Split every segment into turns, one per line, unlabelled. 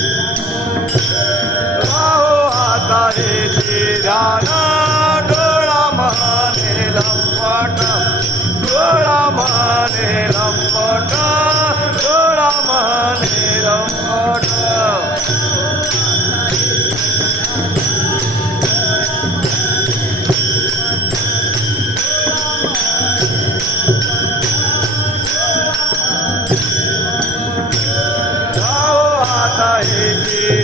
Thank you.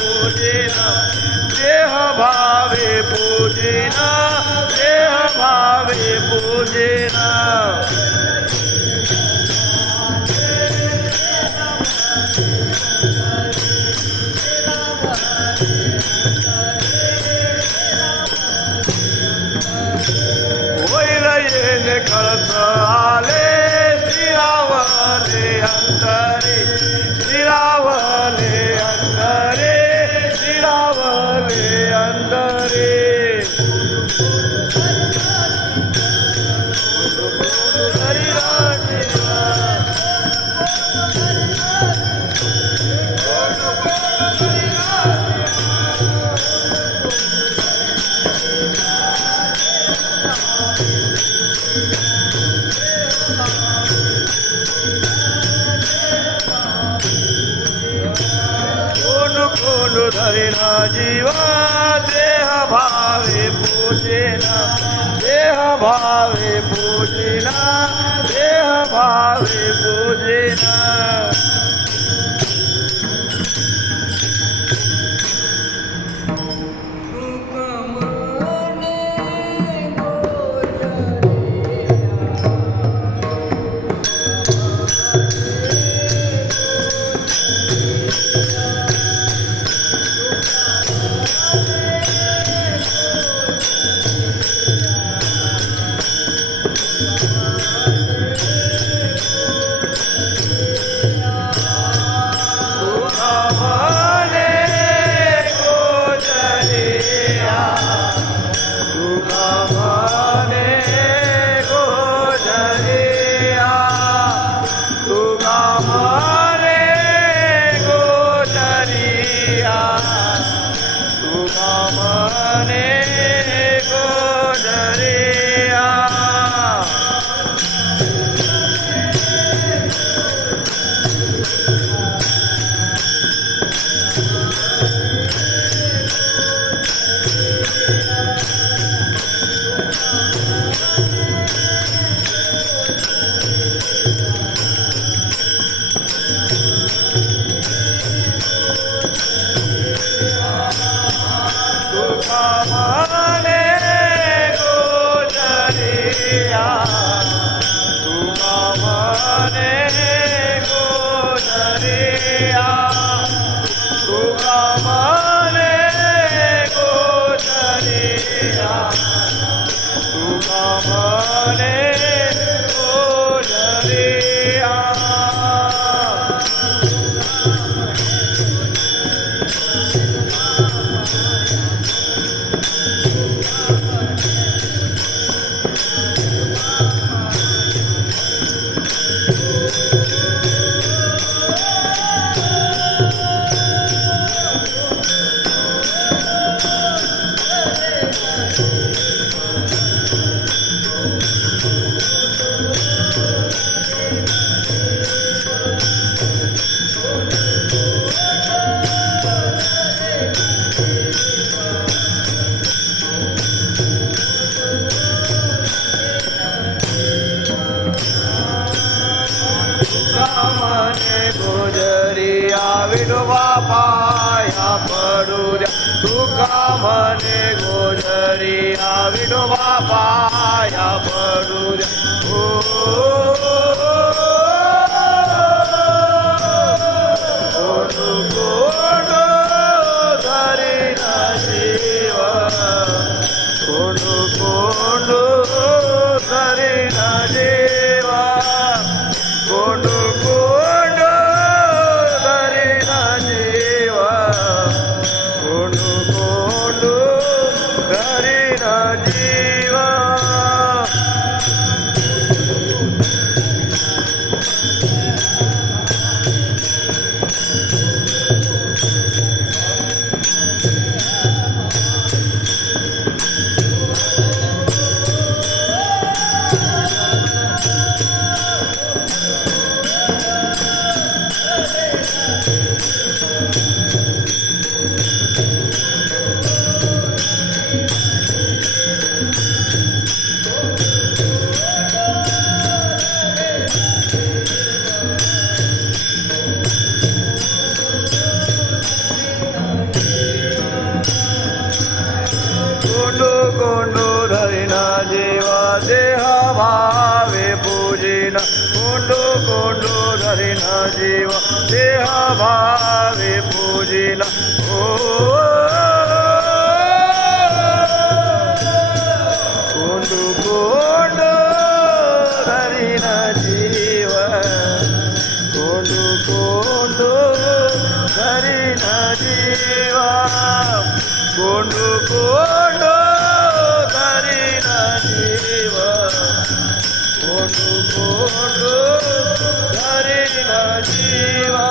पूजिना देह भावे पूजिना देह भावे पूजिना। होईल येणे खळत आले जीवा देह भावे पूजेना देह भावे पूजेना देह भावे ગુજરિયા વિડવા પાયા પડુર્યા દુખા મને ગુજરિયા વિડવા પાયા પડુર્યા భావే పూజిల ఓ కొండు కొండు ధరిన జీవ కొండు కొండు ధరిన జీవా